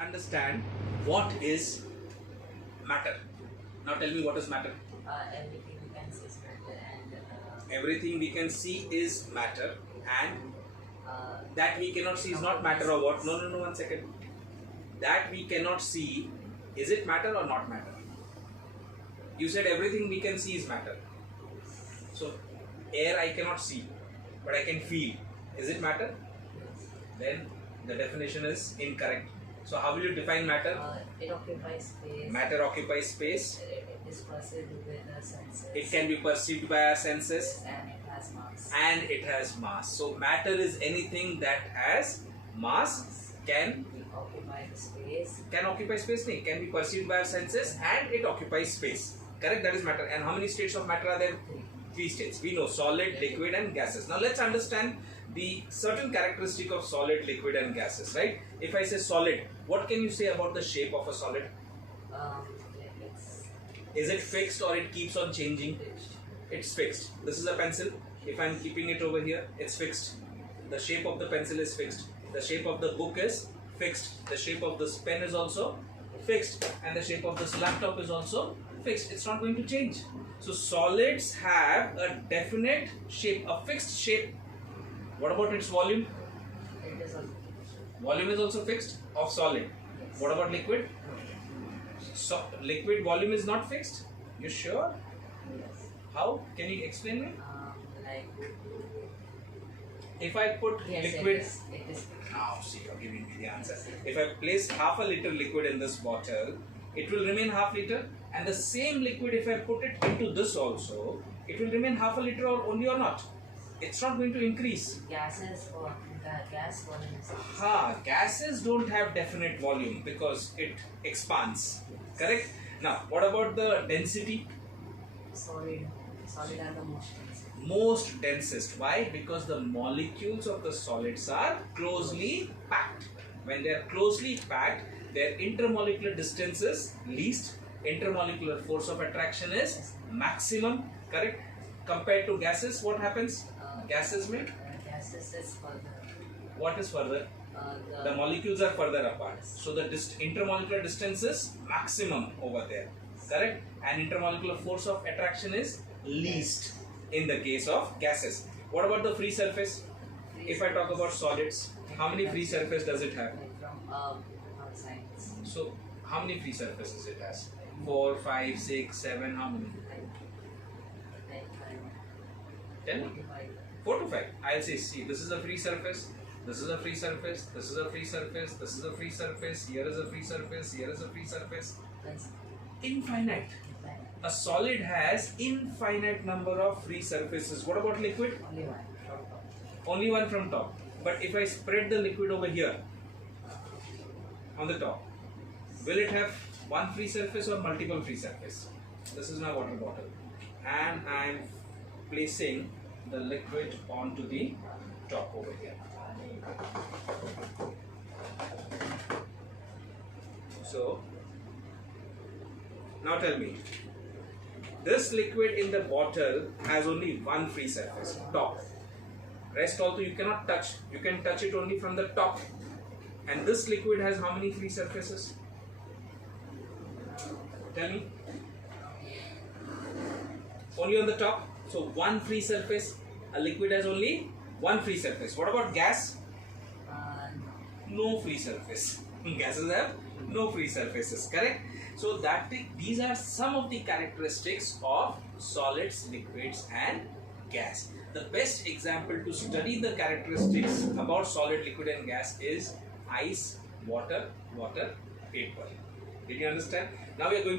understand what is matter. Now tell me, what is matter? Everything we can see is matter, and Everything we can see is matter, and that we cannot see is not matter, or what? No, 1 second. That we cannot see, is it matter or not matter? You said everything we can see is matter. So air I cannot see, but I can feel. Is it matter? Then the definition is incorrect. So how will you define matter? it occupies space. Matter occupies space. It is perceived with the senses. It can be perceived by our senses. And it has mass. And it has mass. So matter is anything that has mass, can Occupy the space. occupy space, can be perceived by our senses, and it occupies space. Correct? That is matter. And how many states of matter are there? 3 states. We know: solid, liquid, and gases. Now let's understand the certain characteristic of solid, liquid, and gases. Right? If I say solid, what can you say about the shape of a solid? It's Is it fixed or it keeps on changing? fixed. It's fixed. This is a pencil. If I am keeping it over here, it's fixed. The shape of the pencil is fixed. The shape of the book is fixed. The shape of this pen is also fixed. And the shape of this laptop is also fixed. It's not going to change. So solids have a definite shape, a fixed shape. What about its volume? It is also Volume is also fixed of solid. What about liquid? So liquid volume is not fixed. You sure? yes. How? Can you explain me? Like If I put yes, liquid, it is now see, you're giving me the answer. If I place half a liter liquid in this bottle, it will remain half liter, and the same liquid, if I put it into this also, it will remain half a liter or only or not. It's not going to increase. gases or the gas volume is Gases don't have definite volume because it expands. Correct? Now, what about the density? solid. Solid are the most dense. Most densest. Why? Because the molecules of the solids are closely packed. When they are closely packed, their intermolecular distance is least, intermolecular force of attraction is maximum. Correct? Compared to gases, what happens? Gases may. Gases is further. What is further? The molecules are further apart. So the intermolecular distance is maximum over there. Correct? And intermolecular force of attraction is least in the case of gases. What about the free surface? If I talk about solids, how many free surface does it have? Like from science. So how many free surfaces it has? 4, 5, 6, 7, how many? 10? 4 to 5. I'll say, see, this is a free surface, this is a free surface, this is a free surface, this is a free surface, here is a free surface, here is a free surface. That's Infinite. A solid has infinite number of free surfaces. What about liquid? only one. Only one from top. But if I spread the liquid over here on the top, will it have one free surface or multiple free surface? This is my water bottle, and I am placing the liquid onto the top over here. So now tell me, this liquid in the bottle has only one free surface, top. Rest also you cannot touch. You can touch it only from the top. And this liquid has how many free surfaces? Tell me. Only on the top. So one free surface. A liquid has only one free surface. What about gas? No free surface. Gases have no free surfaces. Correct? So these are some of the characteristics of solids, liquids, and gas. The best example to study the characteristics about solid, liquid, and gas is ice, water, paper. Did you understand? Now we are going to